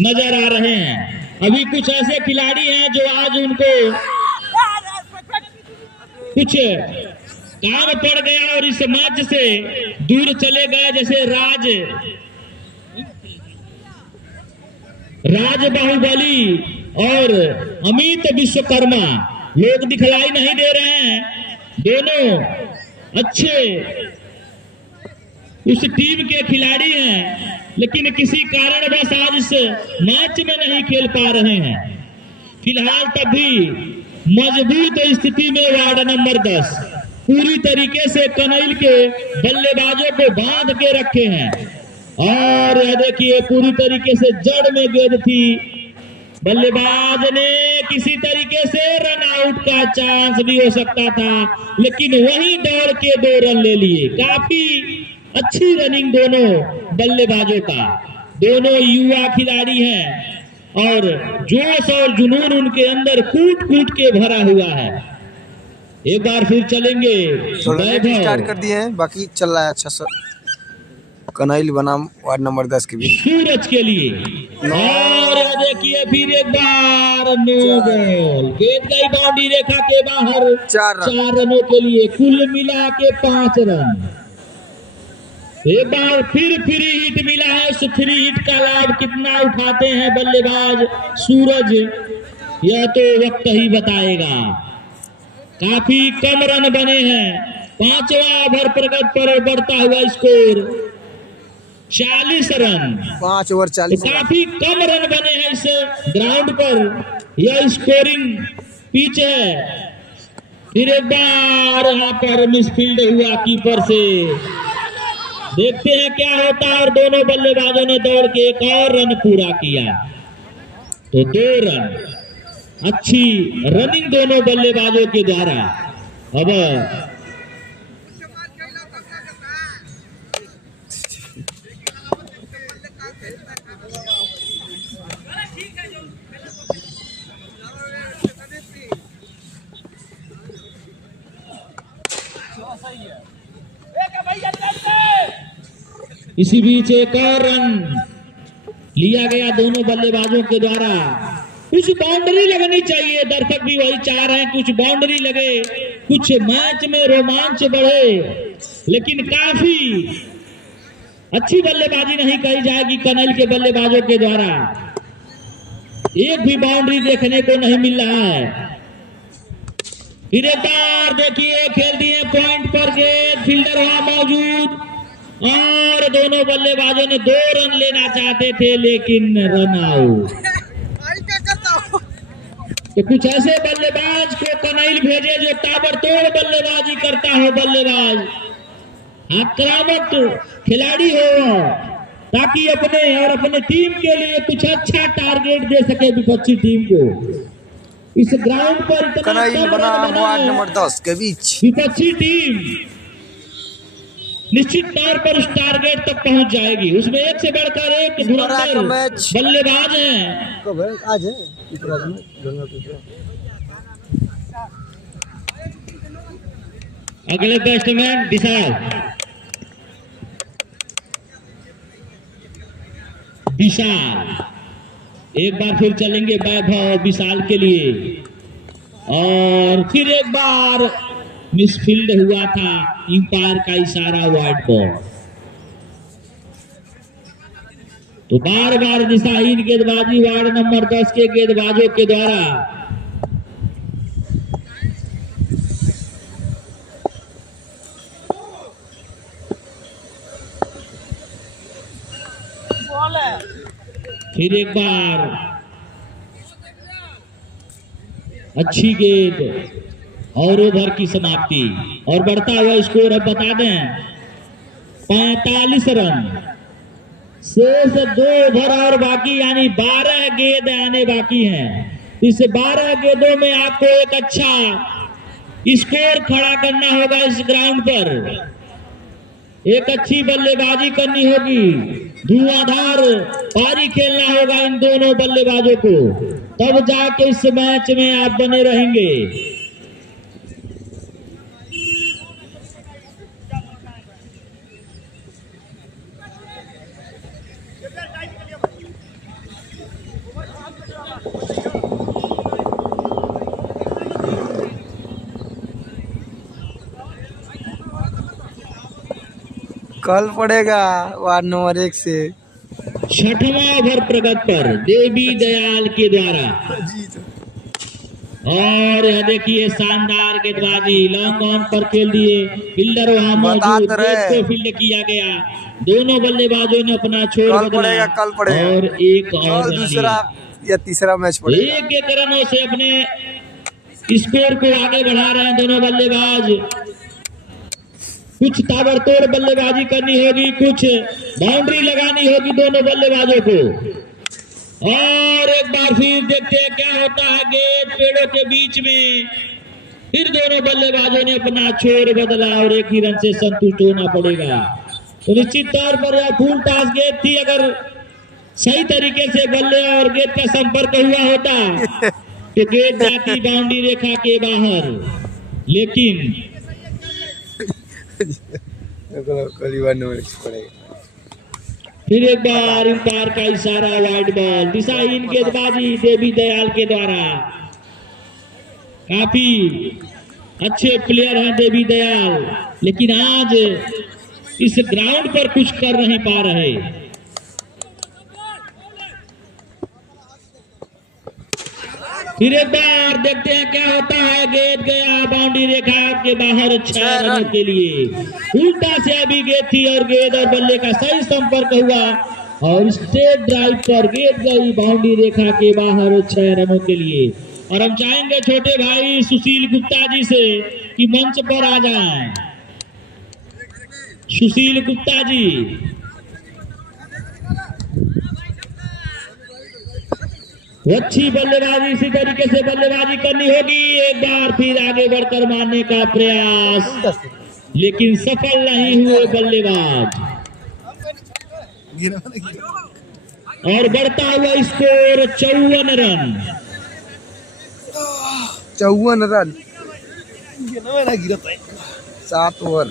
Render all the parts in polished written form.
नजर आ रहे हैं। अभी कुछ ऐसे खिलाड़ी हैं जो आज उनको कुछ काम पड़ गया और इस मैच से दूर चले गए, जैसे राज बाहुबली और अमित विश्वकर्मा। लोग दिखलाई नहीं दे रहे हैं, दोनों अच्छे उस टीम के खिलाड़ी हैं, लेकिन किसी कारणवश आज इस मैच में नहीं खेल पा रहे हैं। फिलहाल तब भी मजबूत स्थिति में वार्ड नंबर 10 पूरी तरीके से कनैल के बल्लेबाजों को बांध के रखे हैं। और देखिए पूरी तरीके से जड़ में गेंद थी, बल्लेबाज ने किसी तरीके से रन आउट का चांस भी हो सकता था, लेकिन वहीं दौड़ के 2 रन ले लिए। काफी अच्छी रनिंग दोनों बल्लेबाजों का, दोनों युवा खिलाड़ी हैं और जोश और जुनून उनके अंदर कूट कूट के भरा हुआ है। एक बार फिर चलेंगे, स्टार्ट कर दिए हैं, बाकी चल रहा है अच्छा सा। कनैल बनाम वार्ड नंबर 10 के बीच सूरज के लिए, और देखिए फिर एक बार नो बॉल, गेंद गई बाउंड्री रेखा के बाहर। 4 रनों के लिए कुल मिला के 5 रन। एक बार फिर फ्री हिट मिला है, उस फ्री हिट का लाभ कितना उठाते हैं बल्लेबाज सूरज, यह तो वक्त ही बताएगा। काफी कम रन बने हैं, 5वां ओवर प्रगति पर बढ़ता हुआ स्कोर 40 रन, 5 ओवर 40। तो काफी कम रन बने हैं इस ग्राउंड पर, यह स्कोरिंग पिच है। फिर एक बार यहाँ पर मिसफील्ड हुआ कीपर से, देखते हैं क्या होता है। और दोनों बल्लेबाजों ने दौड़ के एक और रन पूरा किया, तो 2 रन। अच्छी रनिंग दोनों बल्लेबाजों के द्वारा। अब इसी बीच एक और रन लिया गया दोनों बल्लेबाजों के द्वारा। कुछ बाउंड्री लगनी चाहिए, दर्शक भी वही चाह रहे हैं, कुछ बाउंड्री लगे, कुछ मैच में रोमांच बढ़े, लेकिन काफी अच्छी बल्लेबाजी नहीं कही जाएगी कनैल के बल्लेबाजों के द्वारा। एक भी बाउंड्री देखने को नहीं मिल रहा है। फिर एक बार देखिए खेल दिए पॉइंट पर गेंद, फील्डर वहां मौजूद, और दोनों बल्लेबाजों ने 2 रन लेना चाहते थे, लेकिन रन आउट। तो कुछ ऐसे बल्लेबाज को कनैल भेजे जो ताबड़तोड़ बल्लेबाजी करता हो, बल्लेबाज आक्रामक खिलाड़ी हो, ताकि अपने और अपने टीम के लिए कुछ अच्छा टारगेट दे सके विपक्षी टीम को। इस ग्राउंड पर कनैल बनाम वार्ड नंबर 10 के बीच विपक्षी टीम निश्चित तौर पर उस टारगेट तक पहुंच जाएगी। उसमें एक से बढ़कर एक धुरंधर बल्लेबाज हैं। आज है अगले बैट्समैन विशाल। एक बार फिर चलेंगे वैभव विशाल के लिए, और फिर एक बार मिसफील्ड हुआ था, अंपायर का इशारा वाइड बॉल। तो बार बार दिशाहीन गेंदबाजी वार्ड नंबर 10 के गेंदबाजों के द्वारा। फिर एक बार अच्छी गेंद और ओवर की समाप्ति, और बढ़ता हुआ स्कोर अब बता दें 45 रन। शेष 2 ओवर और बाकी, यानी 12 गेंद आने बाकी हैं। इस 12 गेंदों में आपको एक अच्छा स्कोर खड़ा करना होगा। इस ग्राउंड पर एक अच्छी बल्लेबाजी करनी होगी, धुआंधार पारी खेलना होगा इन दोनों बल्लेबाजों को, तब जाके इस मैच में आप बने रहेंगे। कल पड़ेगा वार्ड नंबर 1 से। छठवां ओवर प्रगत पर देवी दयाल के द्वारा। और यह देखिए शानदार गेंदबाजी, लॉन्ग ऑन पर खेल दिए, फील्डर वहां मौजूद, गेंद को फील्ड किया गया। दोनों बल्लेबाजों ने अपना छोर बदला कल पड़ेगा और एक और कल दूसरा या तीसरा मैच पड़ेगा। एक एक रनों से अपने स्कोर को आगे बढ़ा रहे हैं दोनों बल्लेबाज। कुछ ताबड़तोड़ बल्लेबाजी करनी होगी, कुछ बाउंड्री लगानी होगी दोनों बल्लेबाजों को। और एक बार फिर देखते हैं क्या होता है। गेंद पेड़ों के बीच में, फिर दोनों बल्लेबाजों ने अपना छोर बदला और एक ही रन से संतुष्ट होना पड़ेगा। तो निश्चित तौर पर यह फुल टॉस गेंद थी। अगर सही तरीके से बल्ले और गेंद का संपर्क हुआ होता तो गेंद जाती बाउंड्री रेखा के बाहर, लेकिन फिर एक बार अंपायर का इशारा, वाइड बॉल, दिशाहीन गेंदबाजी देवी दयाल के द्वारा। काफी अच्छे प्लेयर हैं देवी दयाल, लेकिन आज इस ग्राउंड पर कुछ कर नहीं पा रहे। फिर एक बार देखते हैं क्या होता है। गेंद गया बाउंड्री रेखा के बाहर 6 रनों के लिए। उल्टा से अभी गेंद थी और गेंद और बल्ले का सही संपर्क हुआ और स्ट्रेट ड्राइव पर गेंद गई बाउंड्री रेखा के बाहर 6 रनों के लिए। और हम चाहेंगे छोटे भाई सुशील गुप्ता जी से कि मंच पर आ जाएं। सुशील गुप्ता जी, अच्छी बल्लेबाजी, इसी तरीके से बल्लेबाजी करनी होगी। एक बार फिर आगे बढ़कर मारने का प्रयास, लेकिन सफल नहीं हुए बल्लेबाज। और बढ़ता हुआ स्कोर 54 रन। 54 run 7 over.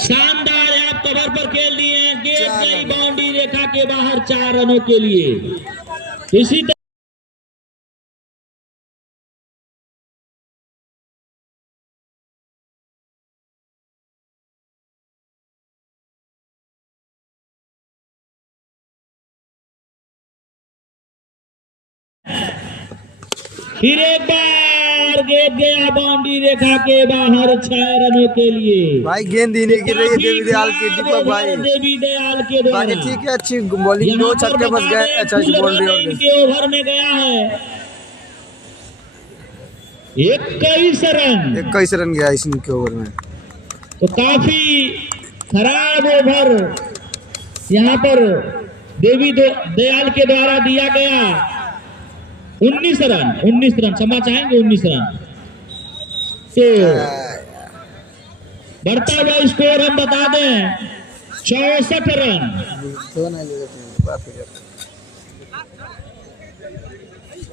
शानदार आप कवर पर खेल दिए हैं। गेंद गई बाउंड्री रेखा के बाहर 4 रनों के लिए। इसी फिर एक बार गेंद गया बाउंड्री रेखा के बाहर 6 रनों के लिए। भाई गेंद ही नहीं गिर रही है देवी दयाल की, दीपक भाई। देवी दयाल के द्वारा ठीक है, अच्छी बॉलिंग, 2 छक्के बस गए। अच्छा बाउंड्री के ओवर में गया है 21 रन। 21 रन गया इनके ओवर में। तो काफी खराब ओवर यहाँ पर देवी दयाल के द्वारा दिया गया। 19 रन क्षमा चाहेंगे, 19 रन। तो बढ़ता हुआ स्कोर हम बता दें 64 रन।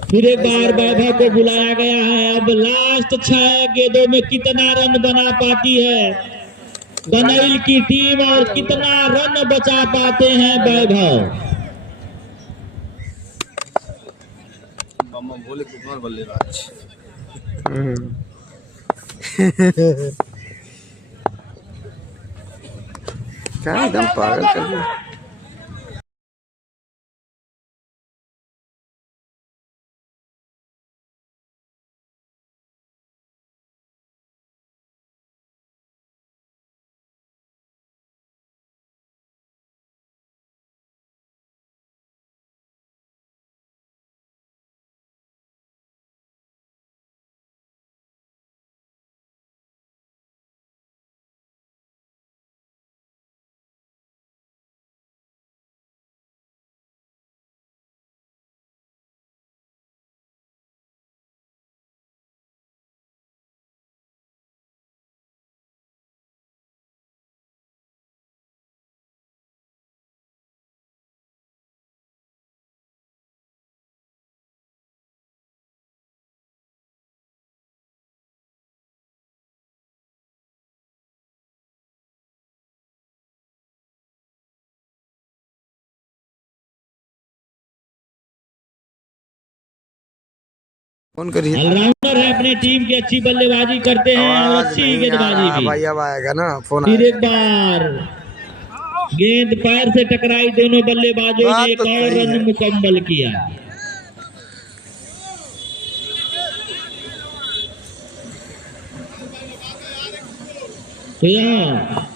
फिर एक बार वैभव को बुलाया गया है। अब लास्ट 6 गेंदों में कितना रन बना पाती है बनैल की टीम और कितना रन बचा पाते हैं वैभव। बोले कुमार बल्लेबाज क्या एकदम पागल कर दिया। फोन करिए। ऑलराउंडर है, अपने टीम की अच्छी बल्लेबाजी करते हैं और आवाज अच्छी नहीं आ गेंदबाजी रहा भी। भाई, अब आएगा ना फोन फिर एक आएगा। बार गेंद पैर से टकराई, दोनों बल्लेबाजों ने बात एक तो और सही रन है। मुकम्मल किया। तो यहाँ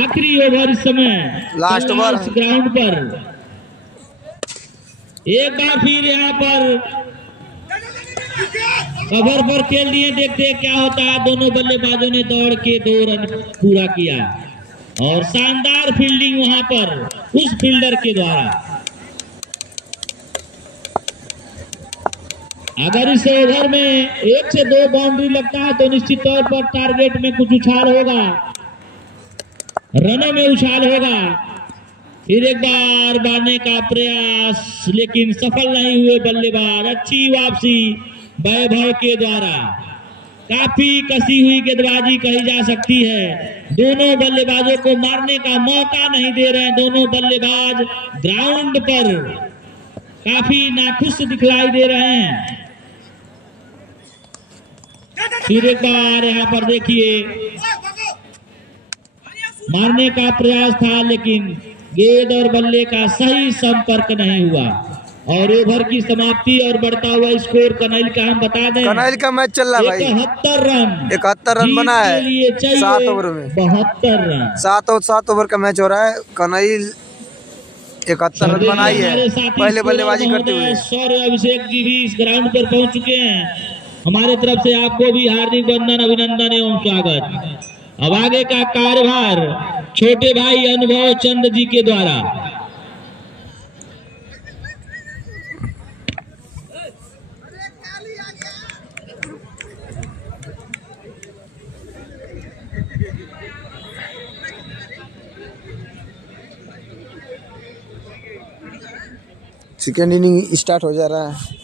आखिरी ओवर इस समय लास्ट चल रहा है ओवर। इस ग्राउंड पर। एक बार फिर यहाँ पर कवर पर खेल दिए, देखते हैं क्या होता है। दोनों बल्लेबाजों ने दौड़ के 2 रन पूरा किया और शानदार फील्डिंग वहां पर उस फील्डर के द्वारा। अगर इस ओवर में 1 से 2 बाउंड्री लगता है तो निश्चित तौर पर टारगेट में कुछ उछाल होगा, रनों में उछाल होगा। फिर एक बार मारने का प्रयास, लेकिन सफल नहीं हुए बल्लेबाज। अच्छी वापसी वैभव के द्वारा, काफी कसी हुई गेंदबाजी कही जा सकती है। दोनों बल्लेबाजों को मारने का मौका नहीं दे रहे हैं। दोनों बल्लेबाज ग्राउंड पर काफी नाखुश दिखलाई दे रहे हैं। फिर एक बार यहाँ पर देखिए, मारने का प्रयास था लेकिन गेंद और बल्ले का सही संपर्क नहीं हुआ और ओवर की समाप्ति और बढ़ता हुआ स्कोर कनैल का हम बता दें। कनाइल का मैच चल रहा है भाई। 71 रन, 71 रन बना जीत है के लिए 7 चाहिए ओवर में। 72 रन। 7 ओवर का मैच हो रहा है। कनाइल 71 रन बनाई है पहले बल्लेबाजी करते हुए। सौर्य अभिषेक जी भी इस ग्राउंड पर पहुंच चुके हैं। हमारे तरफ से आपको भी हार्दिक वंदन, अभिनंदन एवं स्वागत। अब आगे का कार्यभार छोटे भाई अनुभव चंद जी के द्वारा। सेकेंड इनिंग स्टार्ट हो जा रहा है।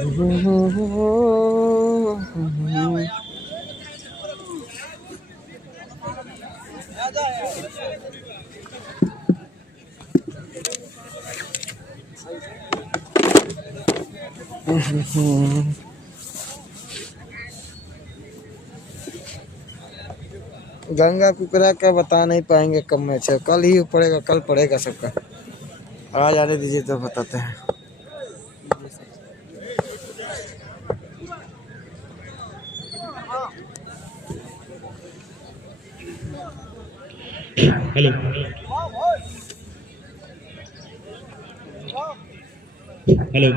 गंगा कुकरा का बता नहीं पाएंगे कब मैच है, कल ही पड़ेगा, कल पड़ेगा सबका। आज आने दीजिए तो बताते हैं। हेलो हेलो,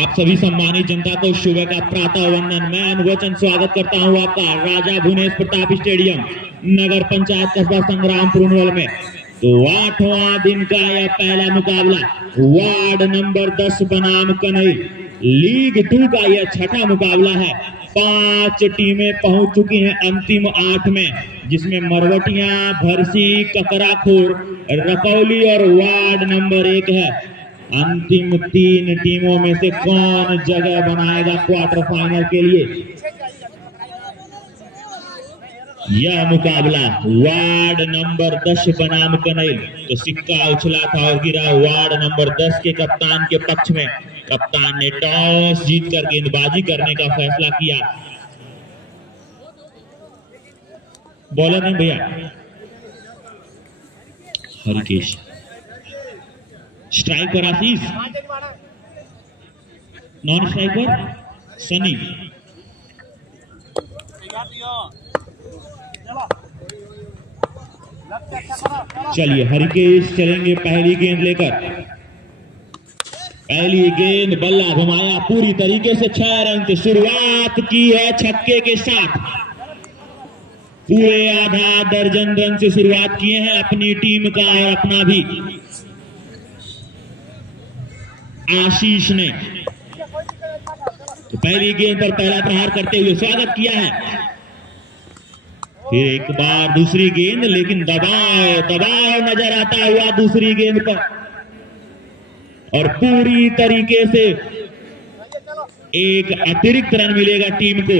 आप सभी सम्मानित जनता को सुबह का प्रातः वंदन। मैं अनुवचन स्वागत करता हूं आपका राजा भुवनेश प्रताप स्टेडियम नगर पंचायत कस्बा संग्रामपुर उनवल में। तो 8वां दिन का यह पहला मुकाबला वार्ड नंबर 10 बनाम कनई लीग 2 का यह छठा मुकाबला है। 5 टीमें पहुंच चुकी हैं अंतिम 8 में, जिसमें मरवटिया, भरसी, ककराखोर, रकौली और वार्ड नंबर 1 है। अंतिम 3 टीमों में से कौन जगह बनाएगा क्वार्टर फाइनल के लिए? यह मुकाबला वार्ड नंबर 10 बनाम कनई। तो सिक्का उछला था और गिरा वार्ड नंबर 10 के कप्तान के पक्ष में। कप्तान ने टॉस जीतकर गेंदबाजी करने का फैसला किया। बॉलर है भैया हरिकेश, स्ट्राइक पर आशीष, नॉन स्ट्राइक पर सनी। चलिए हरिकेश चलेंगे पहली गेंद लेकर। पहली गेंद बल्ला घुमाया पूरी तरीके से 6 रन से शुरुआत की है छक्के के साथ। पूरे आधा दर्जन रन से शुरुआत किए हैं अपनी टीम का और अपना भी आशीष ने। तो पहली गेंद पर पहला प्रहार करते हुए स्वागत किया है। फिर एक बार दूसरी गेंद, लेकिन दबाव नजर आता हुआ दूसरी गेंद पर और पूरी तरीके से एक अतिरिक्त रन मिलेगा टीम को।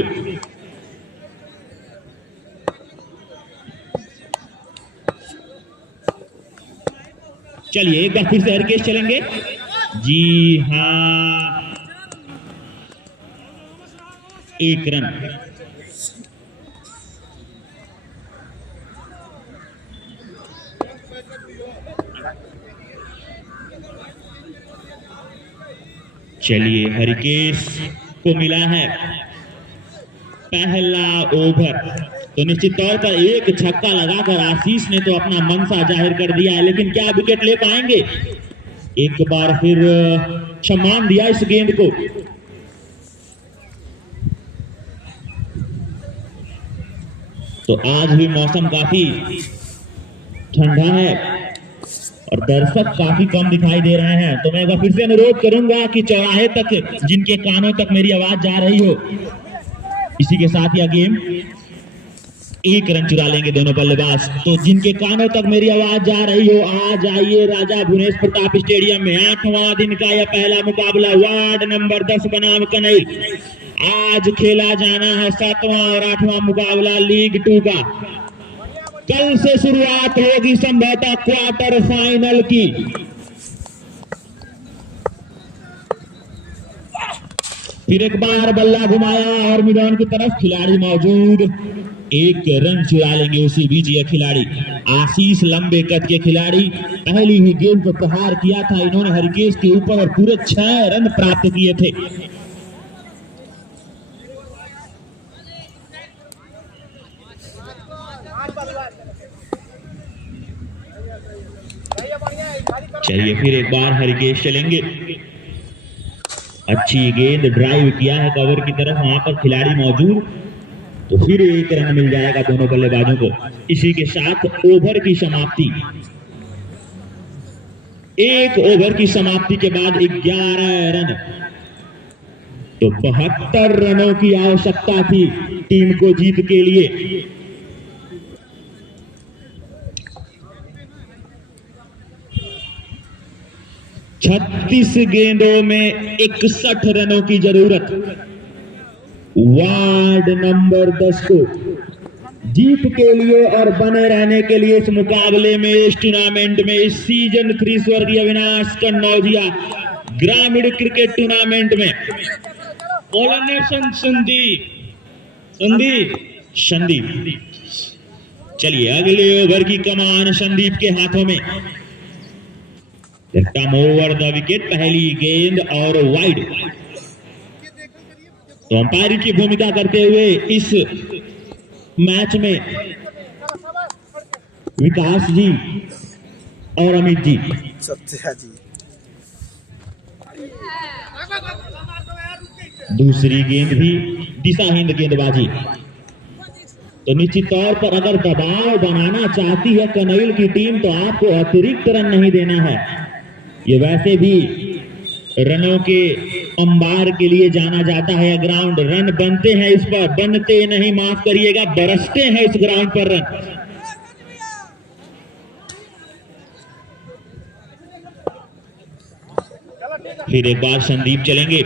चलिए एक बार फिर से हरकेश चलेंगे। जी हाँ, 1 रन। चलिए हरिकेश को मिला है पहला ओवर। तो निश्चित तौर पर एक छक्का लगाकर आशीष ने तो अपना मनसा जाहिर कर दिया है, लेकिन क्या विकेट ले पाएंगे? एक बार फिर सम्मान दिया इस गेंद को। तो आज भी मौसम काफी ठंडा है और दर्शक काफी कम दिखाई दे रहे हैं। तो मैं एक बार फिर से अनुरोध करूंगा कि चौराहे तक जिनके कानों तक मेरी आवाज जा रही हो, इसी के साथ यह गेम 1 रन चुरा लेंगे दोनों बल्लेबाज। तो जिनके कानों तक मेरी आवाज जा रही हो, आ जाइए राजा भुवनेश प्रताप स्टेडियम में। 8वां दिन का यह पहला मुकाबला वार्ड नंबर 10 बनाम कनई। आज खेला जाना है 7वां और 8वां मुकाबला लीग 2 का। कल से शुरुआत होगी संभवतः क्वार्टर फाइनल की। फिर एक बार बल्ला घुमाया और मैदान की तरफ खिलाड़ी मौजूद। 1 रन चुरा लेंगे उसी बीच यह खिलाड़ी आशीष, लंबे कद के खिलाड़ी। पहली ही गेंद पर प्रहार किया था इन्होंने हरिकेश के ऊपर और पूरे 6 रन प्राप्त किए थे। चलिए फिर एक बार हरिकेश चलेंगे। अच्छी गेंद ड्राइव किया है कवर की तरफ, वहां पर खिलाड़ी मौजूद। तो फिर 1 रन मिल जाएगा दोनों बल्लेबाजों को। इसी के साथ ओवर की समाप्ति। 1 ओवर की समाप्ति के बाद 11 रन। तो 72 रनों की आवश्यकता थी टीम को जीत के लिए। 36 गेंदों में 61 रनों की जरूरत। वार्ड नंबर 10 को जीत के लिए और बने रहने के लिए इस मुकाबले में, इस टूर्नामेंट में, इस सीजन 3 स्वर्गीय अविनाश कन्नौजिया ग्रामीण क्रिकेट टूर्नामेंट में संदीप। चलिए अगले ओवर की कमान संदीप के हाथों में। कम ओवर द विकेट, पहली गेंद और वाइड। तो अंपायर की भूमिका करते हुए इस मैच में विकास जी और अमित जी। सत्या जी। दूसरी गेंद भी दिशाहीन गेंदबाजी। तो निश्चित तौर पर अगर दबाव बनाना चाहती है कनैल की टीम तो आपको अतिरिक्त रन नहीं देना है। ये वैसे भी रनों के अंबार के लिए जाना जाता है ग्राउंड। रन बनते हैं इस पर, बनते नहीं, माफ करिएगा, बरसते हैं इस ग्राउंड पर रन। फिर एक बार संदीप चलेंगे।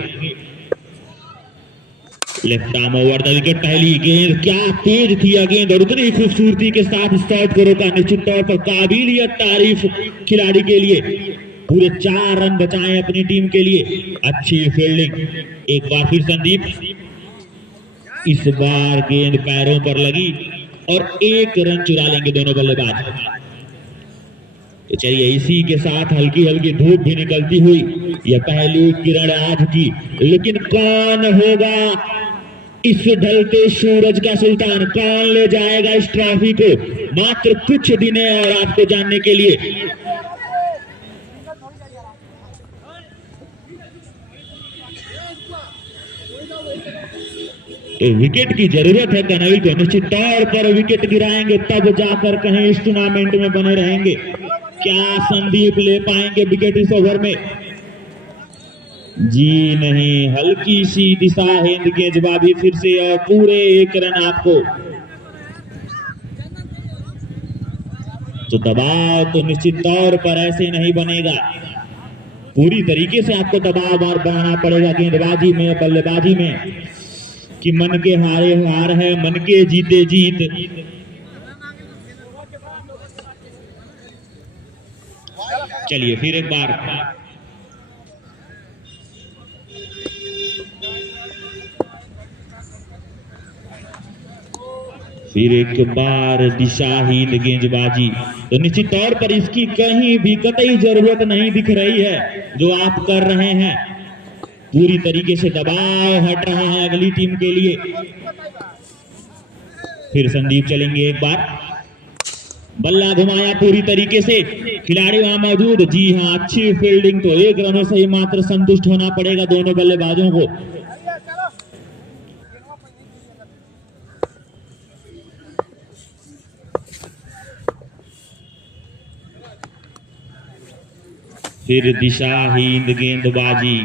Left arm over the wicket, पहली गेंद। क्या तेज थी गेंद और उतनी खूबसूरती के साथ स्टॉप को रोका। निश्चित तौर पर काबिलियत तारीफ खिलाड़ी के लिए। पूरे 4 रन बचाए अपनी टीम के लिए। अच्छी फील्डिंग। एक बार फिर संदीप, इस बार गेंद पैरों पर लगी और 1 रन चुरा लेंगे दोनों बल्लेबाज। तो चलिए इसी के साथ हल्की हल्की धूप भी निकलती हुई यह पहली किरण आज की। लेकिन कौन होगा इस ढलते सूरज का सुल्तान? कौन ले जाएगा इस ट्रॉफी को? मात्र कुछ दिन है और आपको जानने के लिए। तो विकेट की जरूरत है कनैल को। निश्चित तौर पर विकेट गिराएंगे तब जाकर कहीं इस टूर्नामेंट में बने रहेंगे। क्या संदीप ले पाएंगे विकेट इस ओवर में? जी नहीं, हल्की सी दिशाहीन गेंदबाजी फिर से और पूरे 1 रन आपको। तो दबाव तो निश्चित तौर पर ऐसे नहीं बनेगा। पूरी तरीके से आपको दबाव बनाना पड़ेगा गेंदबाजी में, बल्लेबाजी में, कि मन के हारे हार है, मन के जीते जीत। चलिए फिर एक बार दिशाहीन गेंदबाजी। तो निश्चित तौर पर इसकी कहीं भी कतई जरूरत नहीं दिख रही है जो आप कर रहे हैं। पूरी तरीके से दबाव हट रहा है अगली टीम के लिए। फिर संदीप चलेंगे एक बार। बल्ला घुमाया पूरी तरीके से, खिलाड़ी वहां मौजूद। जी हां, अच्छी फील्डिंग। तो 1 रनों से ही मात्र संतुष्ट होना पड़ेगा दोनों बल्लेबाजों को। फिर दिशाहीन गेंदबाजी।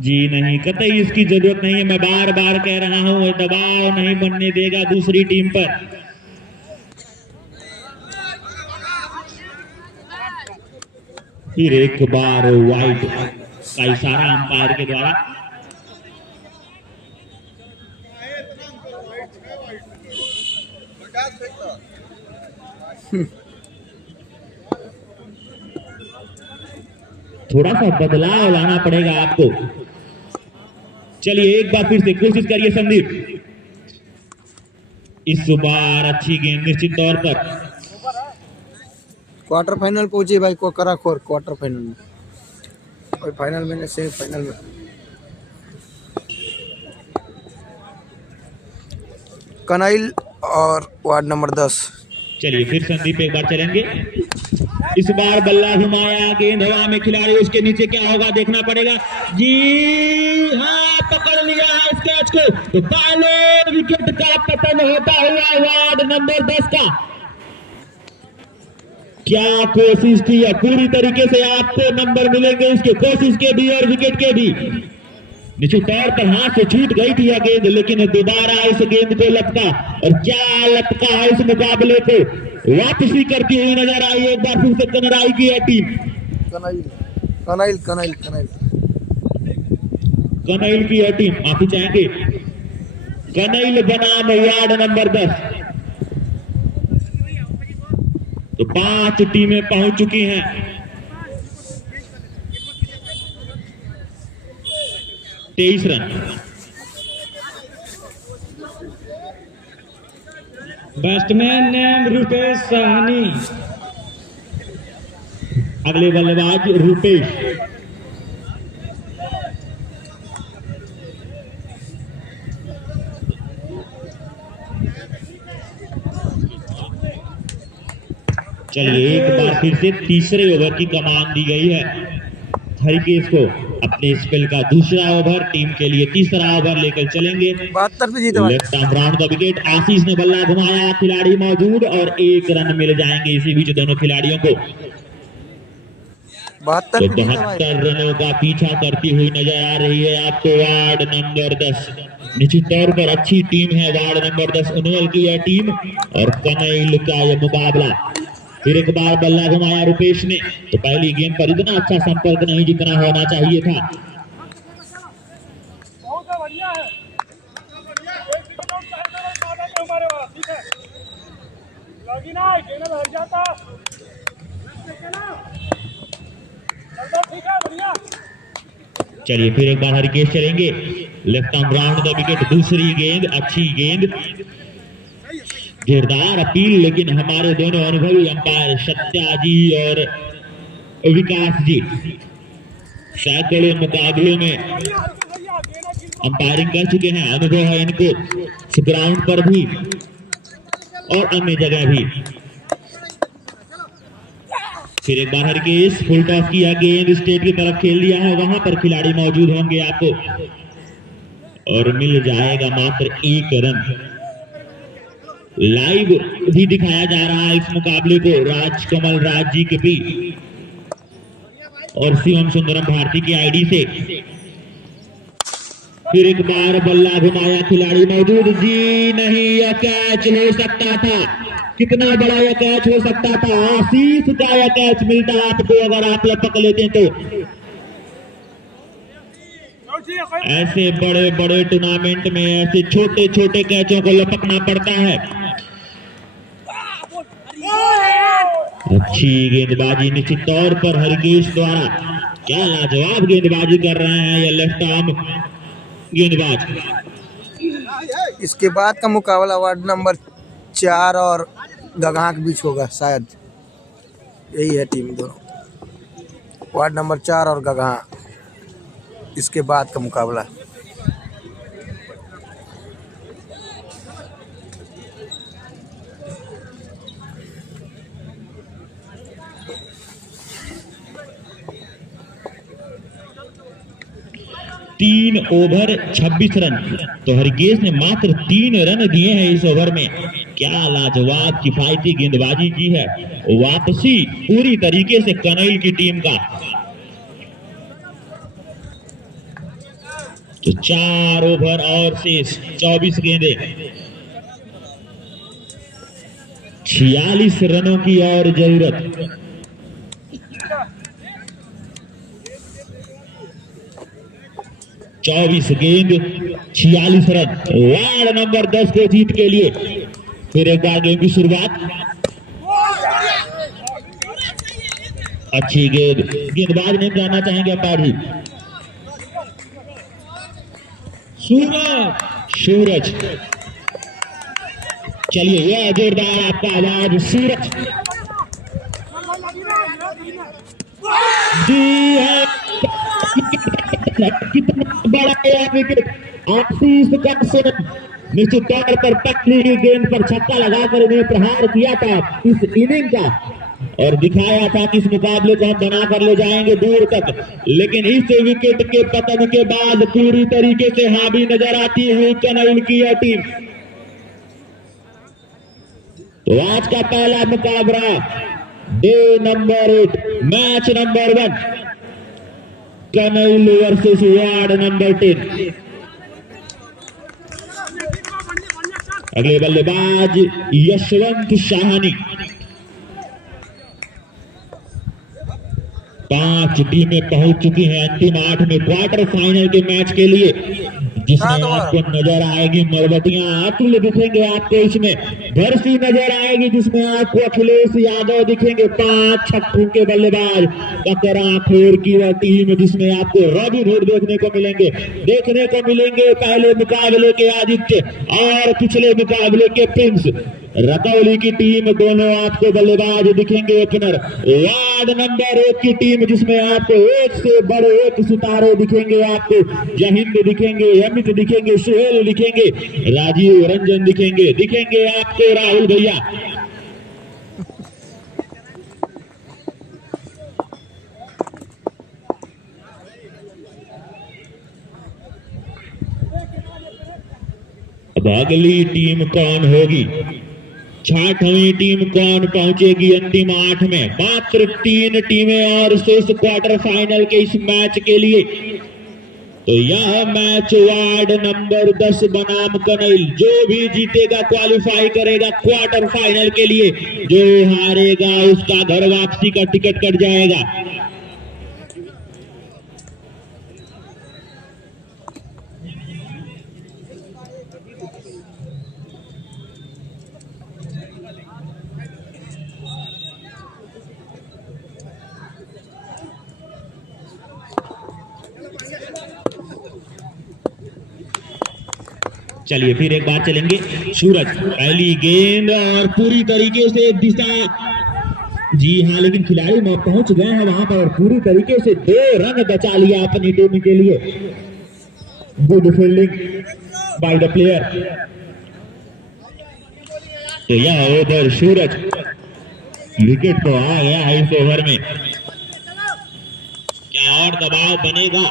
जी नहीं, कतई इसकी जरूरत नहीं है। मैं बार बार कह रहा हूं, दबाव नहीं बनने देगा दूसरी टीम पर। फिर एक बार वाइड का इशारा अंपायर के द्वारा। थोड़ा सा बदलाव लाना पड़ेगा आपको। चलिए एक बार फिर से कोशिश करिए संदीप। इस बार अच्छी गेंद निश्चित तौर पर। क्वार्टर फाइनल पहुंचे भाई को कराखोर क्वार्टर फाइनल में और फाइनल में सेमीफाइनल में। कनाइल और वार्ड नंबर 10। चलिए फिर संदीप एक बार चलेंगे। इस बार बल्ला घुमाया, गेंद हवा में, खिलाड़ी उसके नीचे। क्या होगा देखना पड़ेगा। जी हाँ, पकड़ लिया है इस कैच को। तो पहले विकेट का पतन होता हुआ वार्ड नंबर 10 का। क्या कोशिश की है, पूरी तरीके से आपको नंबर मिलेंगे इसके, कोशिश के भी और विकेट के भी। निश्चित तौर पर हाथ से छूट गई थी यह गेंद, लेकिन दोबारा इस गेंद को लपका। और क्या लपका है इस मुकाबले को। वापसी करती हुई नजर आई, एक बार फिर से कनराई की है टीम। कनाइल कनाइल कनाइल कनाइल कनैल की है टीम, माफी चाहेंगे, कनैल बनाम वार्ड नंबर 10। तो 5 टीमें पहुंच चुकी हैं। तेईस run. Batsman name Rupesh Sahni. अगले बल्लेबाज रुपेश। चलिए एक बार फिर से तीसरे ओवर की कमान दी गई है हरिकेश को। अपने स्पेल का दूसरा ओवर, टीम के लिए तीसरा ओवर लेकर चलेंगे। 72 पे जीते भाई। Left arm round the wicket, Ashish ने बल्ला घुमाया, खिलाड़ी मौजूद और 1 रन मिल जाएंगे इसी बीच दोनों खिलाड़ियों को। 72 तो 72 रनों का पीछा करती हुई नजर आ रही है आपको वार्ड नंबर 10। निश्चित तौर पर अच्छी टीम है वार्ड नंबर 10 उनवल की यह टीम और कनैल का यह मुकाबला। फिर एक बार बल्ला घुमाया रुपेश ने, तो पहली गेंद पर इतना अच्छा संपर्क नहीं जितना होना चाहिए था। चलिए फिर एक बार हरिकेश चलेंगे, left arm round the wicket, दूसरी गेंद अच्छी गेंद, जोरदार अपील, लेकिन हमारे दोनों अनुभवी अंपायर सत्या जी और विकास जी सैकड़ों मुकाबलों में अंपायरिंग कर चुके हैं, अनुभव है इनको ग्राउंड पर भी और अन्य जगह भी। फिर एक बार हरकेश फुल टॉस किया, गेंद स्टेट की तरफ खेल दिया है, वहां पर खिलाड़ी मौजूद होंगे आपको और मिल जाएगा मात्र 1 रन। लाइव भी दिखाया जा रहा है इस मुकाबले को राजकमल राज जी के भी और शिवम सुंदरम भारती की आईडी से। फिर एक बार बल्ला घुमाया, खिलाड़ी मौजूद, जी नहीं, यह कैच हो सकता था, कितना बड़ा यह कैच हो सकता था, आशीष का यह कैच मिलता आपको अगर आप लपक लेते तो। ऐसे बड़े बड़े टूर्नामेंट में ऐसे छोटे छोटे कैचों को लपकना पड़ता है। अच्छी गेंदबाजी निश्चित तौर पर हरकेश द्वारा, क्या लाजवाब गेंदबाजी कर रहे हैं ये लेफ्ट आर्म गेंदबाज। इसके बाद का मुकाबला वार्ड नंबर 4 और गगहा के बीच होगा शायद, यही है टीम दोनों, वार्ड नंबर 4 और गगहा, इसके बाद का मुकाबला। तीन ओवर 26 रन, तो हरकेश ने मात्र 3 रन दिए हैं इस ओवर में। क्या लाजवाब किफायती गेंदबाजी की है, वापसी पूरी तरीके से कनैल की टीम का। तो 4 ओवर और शेष 24 गेंदें, 46 रनों की और जरूरत। चौबीस गेंद 46 रन वार्ड नंबर 10 को जीत के लिए। फिर एक बार गेम की शुरुआत, अच्छी गेंद, गेंदबाज नहीं जानना चाहेंगे अंपायर जी, सूरज। चलिए यह जोरदार आपका आवाज सूरज जी है। कितना बड़ा विकेट, आशीष का सेवन, निश्चित तौर पर पहली गेंद पर छक्का लगाकर उन्हें प्रहार किया था इस इनिंग का और दिखाया था कि इस मुकाबले को हम बना कर ले जाएंगे दूर तक। लेकिन इस विकेट के पतन के बाद पूरी तरीके से हावी नजर आती हुई कनैल की यह टीम। तो आज का पहला मुकाबला day number 8 match number 1 Kanail versus ward number 10। अगले बल्लेबाज यशवंत साहनी, 5 टीमें पहुंच चुकी हैं अंतिम 8 में क्वार्टर फाइनल के मैच के लिए, जिसमें आपको नजर आएगी मरवटियां अतुल दिखेंगे आपको, इसमें भरसी नजर आएगी जिसमें आपको अखिलेश यादव दिखेंगे, 5 छक्कों के बल्लेबाज। ककराखोर की वह टीम जिसमें आपको रॉबिन हुड देखने को मिलेंगे पहले मुकाबले के आदित्य और पिछले मुकाबले के प्रिंस। रतौली की टीम दोनों आपको बल्लेबाज दिखेंगे ओपनर। वार्ड नंबर 1 की टीम जिसमें आपको एक से बड़े एक सितारे दिखेंगे, आपको जहिंद दिखेंगे, अमित दिखेंगे, सुहेल दिखेंगे, राजीव रंजन दिखेंगे आपको राहुल भैया। अब अगली टीम कौन होगी, 6वीं टीम कौन पहुंचेगी अंतिम 8 में। मात्र 3 टीमें और शेष क्वार्टर फाइनल के इस मैच के लिए। तो यह मैच वार्ड नंबर 10 बनाम कनैल, जो भी जीतेगा क्वालिफाई करेगा क्वार्टर फाइनल के लिए, जो हारेगा उसका घर वापसी का टिकट कट जाएगा। चलिए फिर एक बार चलेंगे। सूरज पहली गेंद और पूरी तरीके से दिशा, जी हाँ, लेकिन खिलाड़ी पहुंच गए हैं वहां पर और पूरी तरीके से 2 रन बचा लिया अपनी टीम के लिए। Good fielding by the player. तो यह ओवर सूरज विकेट तो आ गया है इस ओवर में। क्या और दबाव बनेगा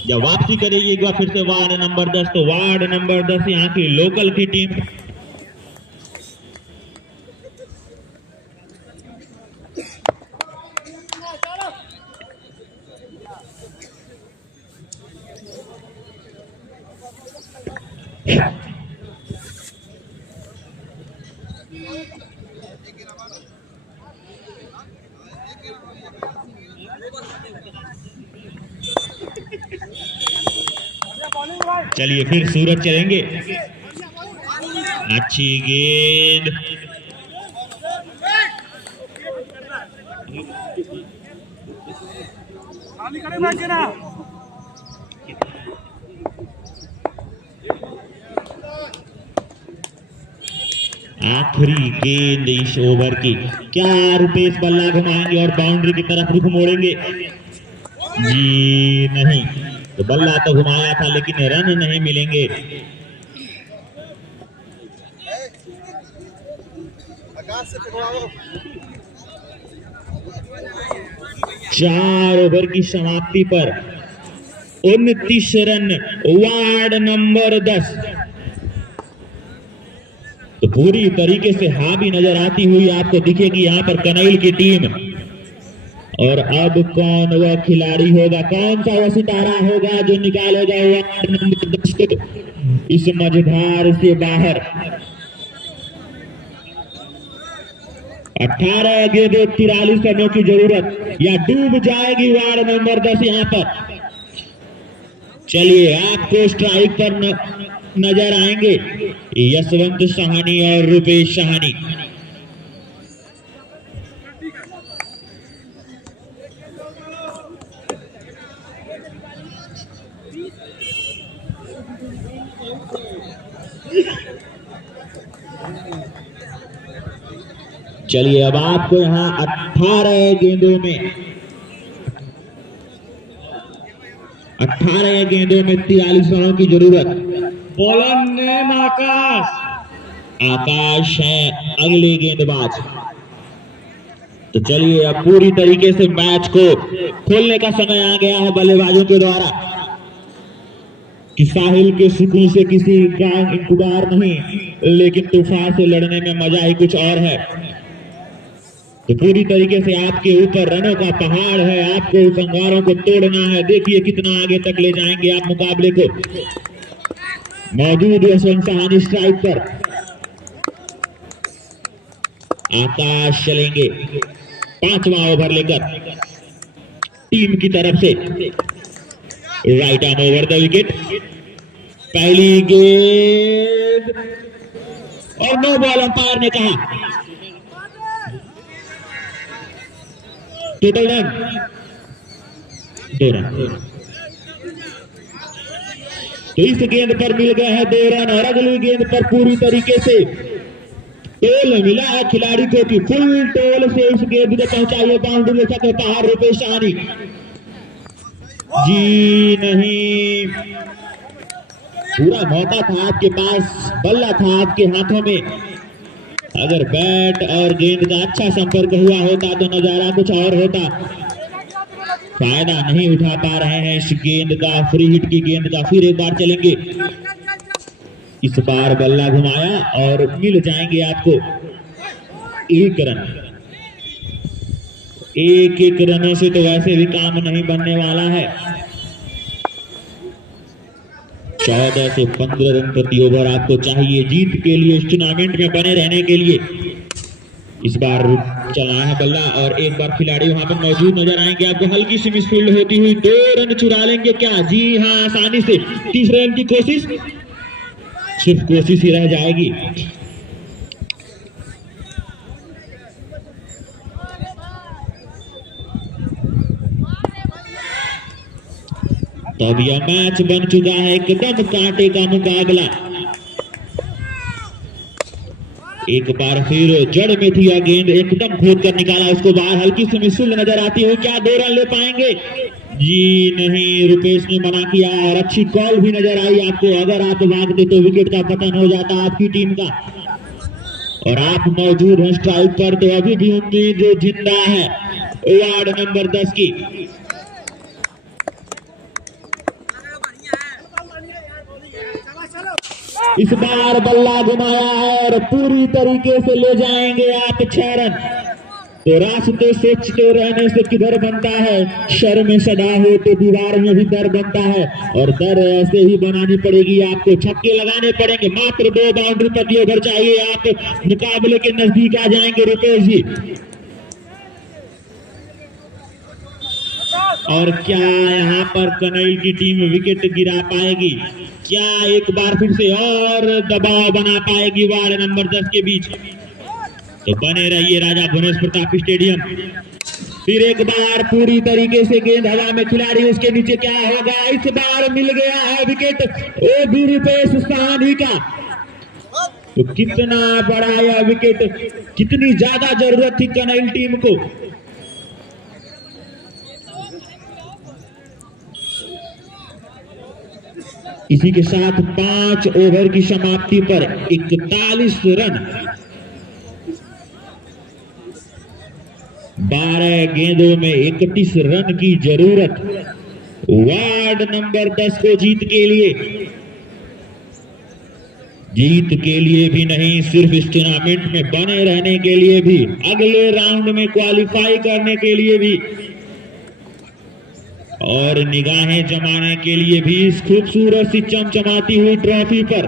जब वापसी करेगी एक बार फिर से वार्ड नंबर 10। तो वार्ड नंबर 10 यहाँ की लोकल की टीम। चलिए फिर सूरज चलेंगे। अच्छी गेंद, आखिरी गेंद इस ओवर की। क्या रुपेश बल्ला घुमाएंगे और बाउंड्री की तरफ रुख मोड़ेंगे? जी नहीं, तो बल्ला तो घुमाया था लेकिन रन नहीं मिलेंगे। चार ओवर की समाप्ति पर 29 रन वार्ड नंबर 10। तो पूरी तरीके से हावी नजर आती हुई आपको दिखेगी यहाँ पर कनैल की टीम। और अब कौन वह खिलाड़ी होगा, कौन सा वह सितारा होगा जो निकालेगा वार्ड नंबर 10 को इस मझधार से बाहर। 18 गेंदों 43 रनों की जरूरत, या डूब जाएगी वार्ड नंबर 10 यहाँ पर। चलिए आपको स्ट्राइक पर नजर आएंगे यशवंत साहनी और रुपेश साहनी। चलिए अब आपको यहाँ 18 गेंदों में 43 रनों की जरूरत। बॉलर नेम आकाश। आकाश है अगले गेंदबाज। तो चलिए अब पूरी तरीके से मैच को खोलने का समय आ गया है बल्लेबाजों के द्वारा कि साहिल के सुकून से किसी का इंतजार नहीं, लेकिन तूफान से लड़ने में मजा ही कुछ और है। तो पूरी तरीके से आपके ऊपर रनों का पहाड़ है, आपको उस अंगारों को तोड़ना है। देखिए कितना आगे तक ले जाएंगे आप मुकाबले को। मौजूद यशवंत साहनी स्ट्राइक पर। आकाश चलेंगे 5वां ओवर लेकर। टीम की तरफ से। Right arm over the wicket. पहली गेंद और नो बॉल, अंपायर ने कहा टोटल रन 2 रन। तो इस गेंद पर मिल गया है 2 रन और अगली गेंद पर पूरी तरीके से टोल मिला है खिलाड़ी को कि फुल टोल से उस गेंद को पहुंचाइए बाउंड्री ले सके बाहर। रुपेश सहानी जी नहीं, पूरा मौका था आपके पास, बल्ला था आपके हाथों में। अगर बैट और गेंद का अच्छा संपर्क हुआ होता तो नजारा कुछ और होता। फायदा नहीं उठा पा रहे हैं इस गेंद का, फ्री हिट की गेंद का। फिर एक बार चलेंगे, इस बार बल्ला घुमाया और मिल जाएंगे आपको 1 रन। एक रनों से तो वैसे भी काम नहीं बनने वाला है। 14 से 15 रन प्रति ओवर आपको चाहिए जीत के लिए, इस टूर्नामेंट में बने रहने के लिए। इस बार चला है बल्ला और एक बार खिलाड़ी वहां पर मौजूद नजर आएंगे आपको। हल्की सी मिसफील्ड होती हुई 2 रन चुरा लेंगे क्या? जी हाँ, आसानी से। तीसरे रन की कोशिश, सिर्फ कोशिश ही रह जाएगी। तो अब यह मैच बन चुका है एकदम कांटे का मुकाबला। एक बार फिर जड़ में थी यह गेंद, एकदम खोद कर निकाला उसको बाहर। हल्की सी मिसफील्ड नजर आती हुई, क्या 2 रन ले पाएंगे? जी नहीं, रुपेश ने मना किया और अच्छी कॉल भी नजर आई आपको। अगर आप भागते तो विकेट का पतन हो जाता आपकी टीम का, और आप मौजूद हैं स्ट्राइक पर, तो अभी भी उम्मीद जिंदा है वार्ड नंबर 10 की। इस बार बल्ला घुमाया है और पूरी तरीके से ले जाएंगे आप 6 रन। तो रास्ते सोचते रहने से किधर बनता है, शर में सदा हो तो दीवार में भी दर बनता है, और दर ऐसे ही बनानी पड़ेगी आपको। छक्के लगाने पड़ेंगे, मात्र 2 बाउंड्री प्रति ओवर चाहिए। आप मुकाबले के नजदीक आ जाएंगे रुपेश जी। और क्या यहाँ पर कनैल की टीम विकेट गिरा पाएगी? क्या एक बार फिर से और दबाव बना पाएगी वार्ड नंबर 10 के बीच? तो बने रहिए राजा भुवनेश प्रताप स्टेडियम। फिर एक बार पूरी तरीके से गेंद हवा में, खिलाड़ी उसके नीचे, क्या होगा? इस बार मिल गया है विकेट, वो भी रुपेश सहानी का। तो कितना बड़ा यह विकेट, कितनी ज्यादा जरूरत थी कनैल टीम को। इसी के साथ 5 ओवर की समाप्ति पर 41 रन, 12 गेंदों में 31 रन की जरूरत वार्ड नंबर 10 को जीत के लिए। जीत के लिए भी नहीं, सिर्फ इस टूर्नामेंट में बने रहने के लिए भी, अगले राउंड में क्वालिफाई करने के लिए भी, और निगाहें जमाने के लिए भी इस खूबसूरत सी चमचमाती हुई ट्रॉफी पर।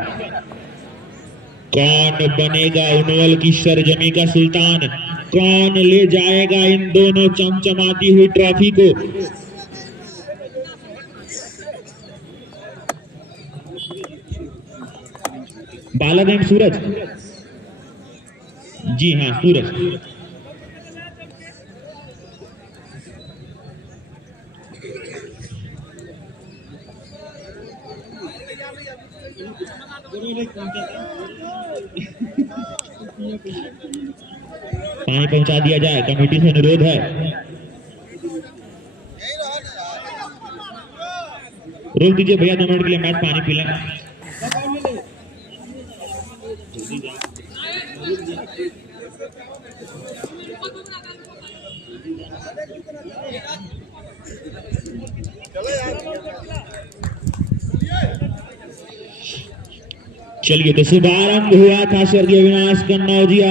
कौन बनेगा उनवल की सरजमी का सुल्तान? कौन ले जाएगा इन दोनों चमचमाती हुई ट्रॉफी को? बालादेव सूरज, जी हाँ सूरज। पानी पहुंचा दिया जाए, कमेटी से अनुरोध है। रोक दीजिए भैया 2 मिनट के लिए, मैच पानी पी लें। चलिए, तो शुभारंभ हुआ था स्वर्गीय अविनाश कन्नौजिया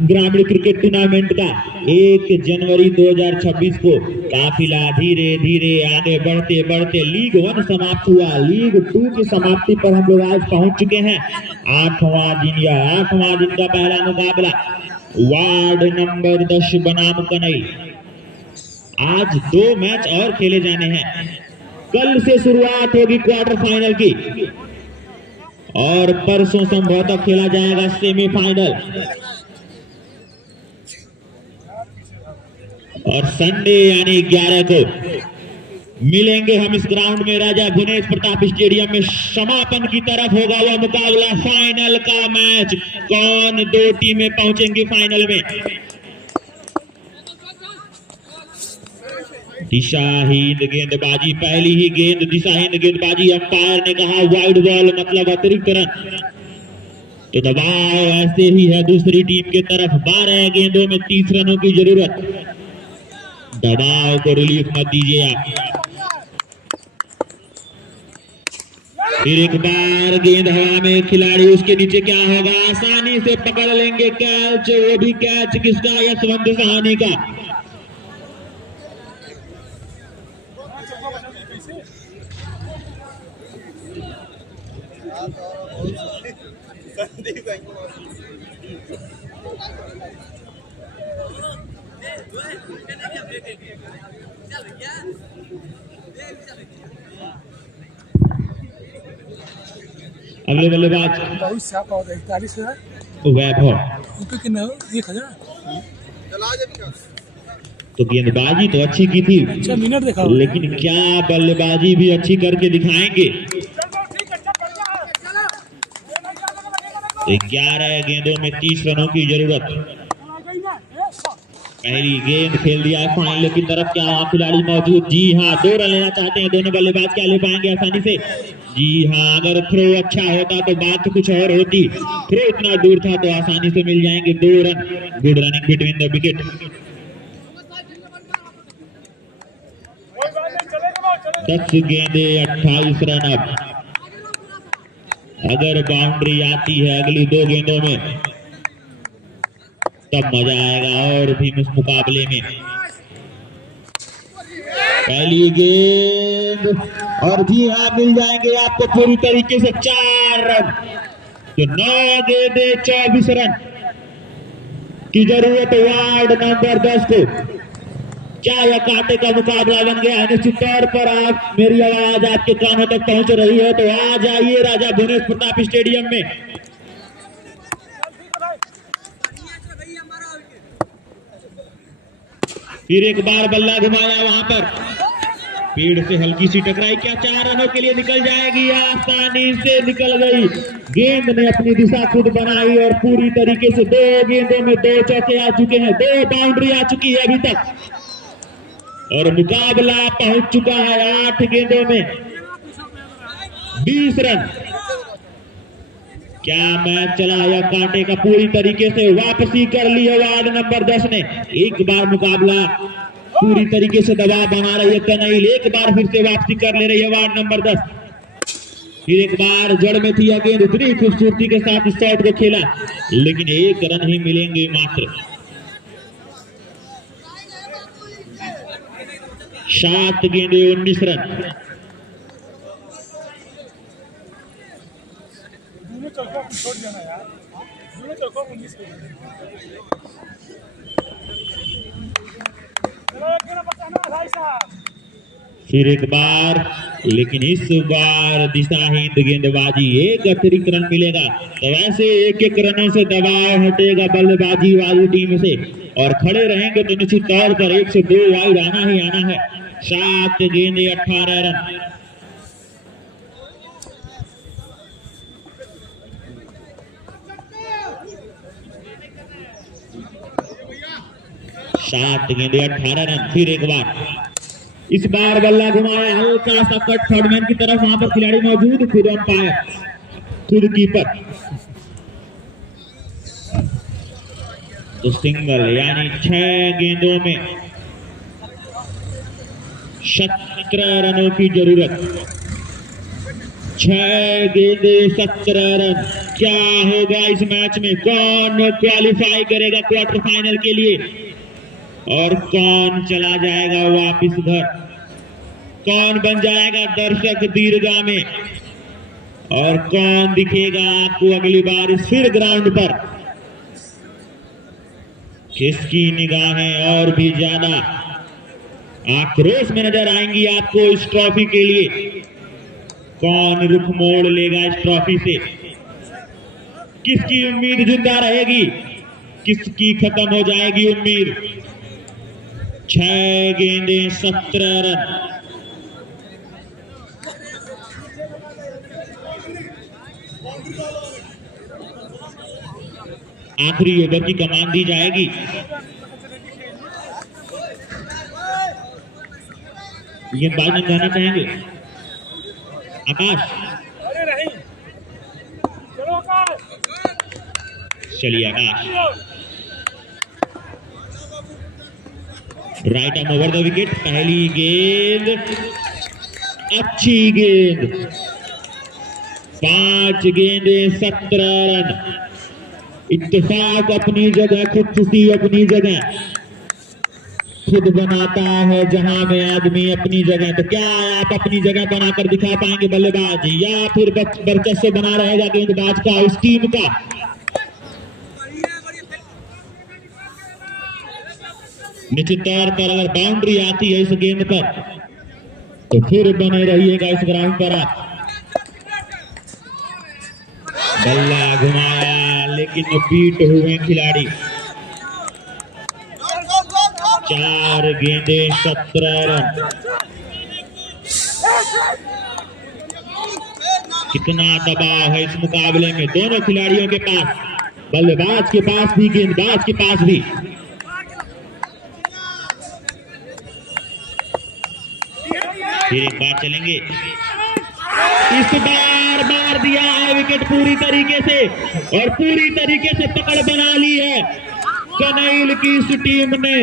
ग्रामीण क्रिकेट टूर्नामेंट का 1 जनवरी 2026 को। काफिला धीरे धीरे आगे बढ़ते बढ़ते लीग 1 समाप्त हुआ। लीग 2 की समाप्ति पर हम लोग आज पहुंच चुके हैं। 8वां दिन का पहला मुकाबला वार्ड नंबर 10 बनाम कनैल। आज 2 मैच और खेले जाने हैं। कल से शुरुआत होगी क्वार्टर फाइनल की और परसों संभवतः खेला जाएगा सेमीफाइनल। और संडे यानी 11 को मिलेंगे हम इस ग्राउंड में, राजा भुवनेश प्रताप स्टेडियम में। समापन की तरफ होगा वह मुकाबला, फाइनल का मैच। कौन 2 टीमें पहुंचेंगी फाइनल में? दिशाहीन गेंदबाजी, पहली ही गेंद दिशाहीन गेंदबाजी। अंपायर ने कहा वाइड बॉल मतलब अतिरिक्त रन। तो दबाव ऐसे ही है दूसरी टीम की तरफ। 12 गेंदों में 30 रनों की जरूरत। दबाव को रिलीफ मत दीजिए आप। फिर एक बार गेंद हवा में, खिलाड़ी उसके नीचे, क्या होगा? आसानी से पकड़ लेंगे कैच। वो भी कैच किसका? यशवंत साहनी का। अगले बल्लेबाज वैभव। तो गेंदबाजी तो अच्छी की थी, लेकिन क्या बल्लेबाजी भी अच्छी करके दिखाएंगे? 11 गेंदों में 30 रनों की जरूरत। पहली गेंद खेल दिया है फाइनल की तरफ। क्या खिलाड़ी मौजूद? जी हाँ, 2 रन लेना चाहते हैं दोनों बल्लेबाज। क्या ले पाएंगे आसानी से? जी हाँ, अगर थ्रो अच्छा होता तो बात तो कुछ और होती। थ्रो इतना दूर था तो आसानी से मिल जाएंगे 2 run. Good running between the wicket. 10 गेंदे 28 रन। अब अगर बाउंड्री आती है अगली 2 गेंदों में तब मजा आएगा और भी इस मुकाबले में। पहली गेंद और जी हाँ, मिल जाएंगे आपको पूरी तरीके से 4 रन। तो 9 गेंदे 24 रन की जरूरत वार्ड नंबर 10 को। क्या यह कांटे का मुकाबला बन गया है? निश्चित तौर पर आप, मेरी आवाज आपके कानों तक पहुंच रही है तो आ जाइए राजा भुवनेश प्रताप स्टेडियम में। फिर एक बार बल्ला घुमाया वहां पर, पेड़ से हल्की सी टकराई। क्या 4 रनों के लिए निकल जाएगी? आसानी से निकल गई। गेंद ने अपनी दिशा खुद बनाई और पूरी तरीके से 2 गेंदों में 2 चौके आ चुके हैं। 2 बाउंड्री आ चुकी है अभी तक और मुकाबला पहुंच चुका है 8 गेंदों में 20 रन। क्या मैच चला? या कांटे का पूरी तरीके से वापसी कर ली है वार्ड नंबर 10 ने। एक बार मुकाबला पूरी तरीके से दबाव बना रही है कनैल, एक बार फिर से वापसी कर ले रही है वार्ड नंबर 10। फिर एक बार जड़ में थी गेंद, इतनी खूबसूरती के साथ इस शॉट को खेला, लेकिन 1 रन ही मिलेंगे मात्र। 7 गेंदे 19 रन। फिर एक बार, लेकिन इस बार दिशाहीन गेंदबाजी, 1 अतिरिक्त रन मिलेगा। तो वैसे 1-1 रनों से दबाव हटेगा बल्लेबाजी वाली टीम से और खड़े रहेंगे तो निश्चित तौर पर 1 से 2 वाइड आना ही आना है। 7 गेंदे 18 रन। सात गेंदे 18 रन। फिर एक बार, इस बार बल्ला घुमाया, हल्का सा कट थर्डमैन की तरफ, वहां पर खिलाड़ी मौजूद, खुद अंपायर, खुद कीपर। तो सिंगल यानी 6 गेंदों में 17 रनों की जरूरत। 6 गेंदे 17 रन। क्या होगा इस मैच में? कौन क्वालिफाई करेगा क्वार्टर फाइनल के लिए और कौन चला जाएगा वापिस घर? कौन बन जाएगा दर्शक दीर्घा में और कौन दिखेगा आपको अगली बार इस फिर ग्राउंड पर? किसकी निगाहें और भी ज्यादा आक्रोश में नजर आएंगी आपको इस ट्रॉफी के लिए। कौन रुख मोड़ लेगा इस ट्रॉफी से? किसकी उम्मीद जिंदा रहेगी, किसकी खत्म हो जाएगी उम्मीद? 6 गेंदें 17 रन। आखिरी ओवर की कमान दी जाएगी। गेंदबाज में जाना चाहेंगे आकाश। चलिए Akash, right arm over the wicket. पहली गेंद, अच्छी गेंद। 5 गेंदें 17 रन। इत्तेफाक अपनी जगह, खुदकुशी अपनी जगह। खुद बनाता है जहां में आदमी अपनी जगह। तो क्या आप अपनी जगह बनाकर दिखा पाएंगे बल्लेबाज, या फिर वर्चस्व बना रहेगा गेंदबाज का, उस टीम का? निश्चित तौर पर अगर बाउंड्री आती है इस गेंद पर तो फिर बने रहिएगा इस ग्राउंड पर आप। बल्ला घुमाया लेकिन बीट हुए खिलाड़ी। 4 गेंदें 17 रन। कितना दबाव है इस मुकाबले में दोनों खिलाड़ियों के पास, बल्लेबाज के पास भी, गेंदबाज के पास भी। फिर एक बार चलेंगे, इस बार मार दिया है विकेट पूरी तरीके से, और पूरी तरीके से पकड़ बना ली है कनैल की इस टीम ने।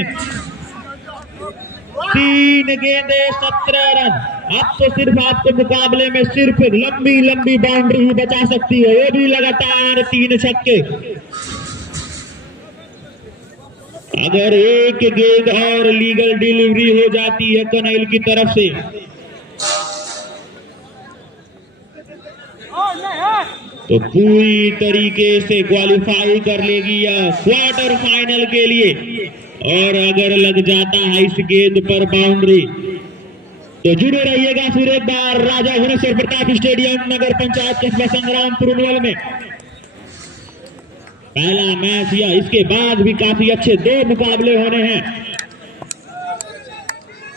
3 गेंदें 17 रन। अब तो सिर्फ आपको मुकाबले में सिर्फ लंबी लंबी बाउंड्री ही बचा सकती है, वो भी लगातार 3 छक्के। अगर एक गेंद और लीगल डिलीवरी हो जाती है कनैल की तरफ से तो पूरी तरीके से क्वालिफाई कर लेगी या क्वार्टर फाइनल के लिए। और अगर लग जाता है इस गेंद पर बाउंड्री तो जुड़े रहिएगा फिर एक बार राजा भुवनेश्वर प्रताप स्टेडियम, नगर पंचायत कस्बा संग्रामपुर उनवल में। पहला मैच या इसके बाद भी काफी अच्छे 2 मुकाबले होने हैं।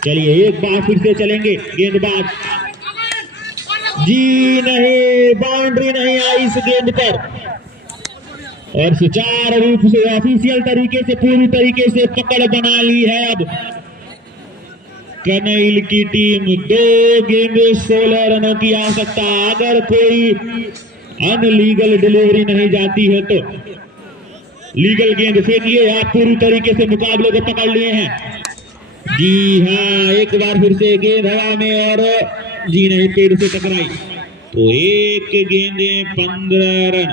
चलिए एक बार फिर से चलेंगे। गेंदबाज, जी नहीं, बाउंड्री नहीं आई इस गेंद पर, और सुचारू रूप से ऑफिशियल तरीके से पूरी तरीके से पकड़ बना ली है अब कनैल की टीम। 2 गेंदें 16 रनों की आवश्यकता। अगर कोई अनलीगल डिलीवरी नहीं जाती है तो लीगल गेंद फेंकिए। आप पूरी तरीके से मुकाबले को पकड़ लिए हैं। जी हाँ, एक बार फिर से गेंद हवा में और जी नहीं, पेड़ से टकराई। तो 1 गेंदें 15 रन।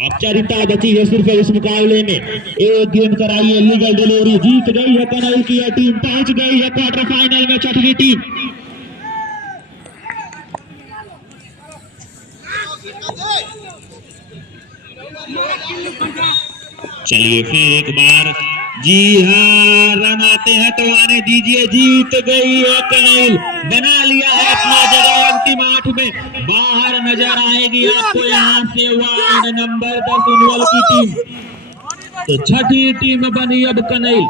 औपचारिकता बची है सिर्फ इस मुकाबले में। 1 गेंद कराइए, लीगल डिलीवरी। जीत गई है कनैल की यह टीम, पहुंच गई है क्वार्टर फाइनल में 6वीं टीम। चलिए फिर एक बार, जी हाँ, रन आते हैं तो आने दीजिए। जीत गई है कनैल, बना लिया है अपना जगह अंतिम 8 में। बाहर नजर आएगी आपको यहाँ से वार्ड नंबर 10 उनवल की टीम। तो 6ठी टीम बनी अब कनैल।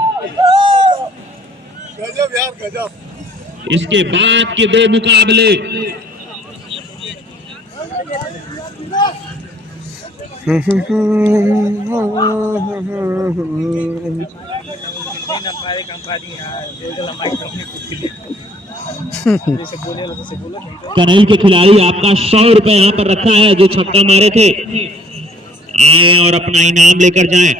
गजब यार, गजब। इसके बाद के 2 मुकाबले कनैल के खिलाड़ी आपका 100 रुपए यहाँ पर रखा है, जो छक्का मारे थे आए और अपना इनाम लेकर जाएं।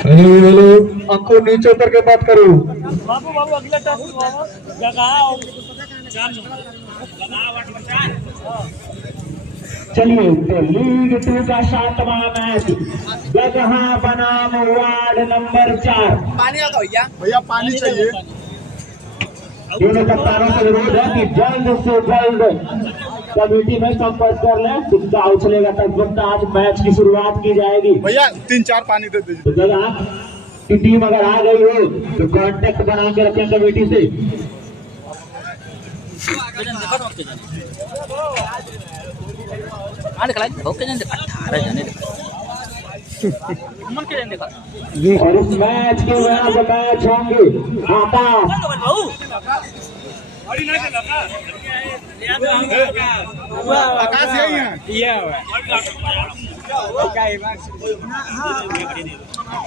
हेलो हेलो अंकुर नीचे उतर के बात करो। बाबू बाबू अगला टॉपिक बाबू जगह चलिए तो लीग 2 का 7वां मैच गगहा बनाम वार्ड नंबर 4। भैया पानी चाहिए। दोनों कप्तानों से अनुरोध है कि जल्द से जल्द कमेटी में संपर्क कर लें। सिक्का उछलेगा तब आज मैच की शुरुआत की जाएगी। भैया 3-4 पानी दे दीजिए। तो गगहा की टीम अगर आ गई हो तो कांटेक्ट बना के रखें कमेटी से। और इस मैच के यहाँ पे मैच होंगे आकाश यही है।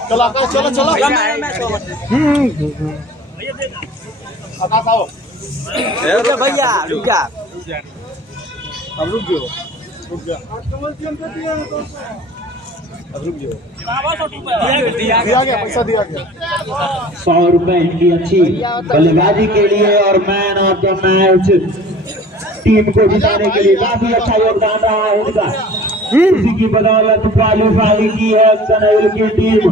चलो आकाश चलो चलो। आकाश आओ। भैया रुक जा। अब रुक जाओ। रुक जा। अब रुक जाओ। दिया गया पैसा दिया गया। 100 रुपए इनकी अच्छी बल्लेबाजी के लिए और man of the match team को जिताने के लिए काफी अच्छा योगदान रहा है इनका। इसी की बदौलत क्वालिफाई की है कनैल की टीम।